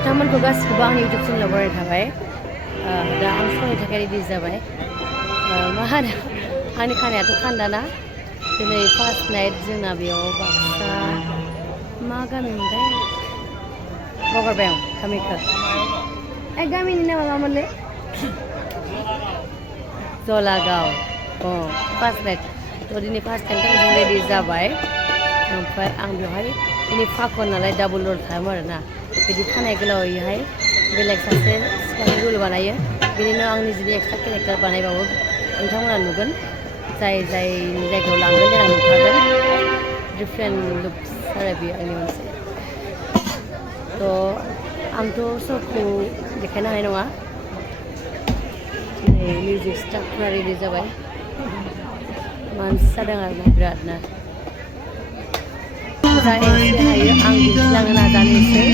नोंथांमोनखौ गासिखौबो आंनि इउटुब चेनेलाव बरायनाय थाबाय दा आं श'नि थाखाय रेडि जाबाय मा होनो आंनि खानायाथ' खान्दाना दिनै फार्स्ट नाइट जोंना बेयाव बाक्सा मा गामिमोनथाय बावगारबाय आं गामिखौ गामिनि नामा मामोनलै जलागाव फार्स्ट नाइट थ' दिनै फार्स्ट टाइम थाखाय जों रेडि जाबाय ओमफ्राय आं बेवहाय दिनै फाखन नालाय डाबल रल खालामो आरोना बिदि खानाय गोलावैहाय बेलेग सासे सिख्लानि रुल बानायो बिदिनो आंनि जुदि एक्सट्रा केरेक्टार बानायबावो नोंथांमोना नुगोन जायनि जायगायाव लांगोन देनां नुखागोन डिफारेन्ट लुक्स आरो बेयो आंनि मोनसे थ' आंथ' श'खौ देखायनो हानाय नङा नै मिउजिक स्टाफफ्रा रेडि जाबाय मानसि जादों आरोना बिरादनो जा एसे हायो आं दिन्थिलांनो नाजानोसै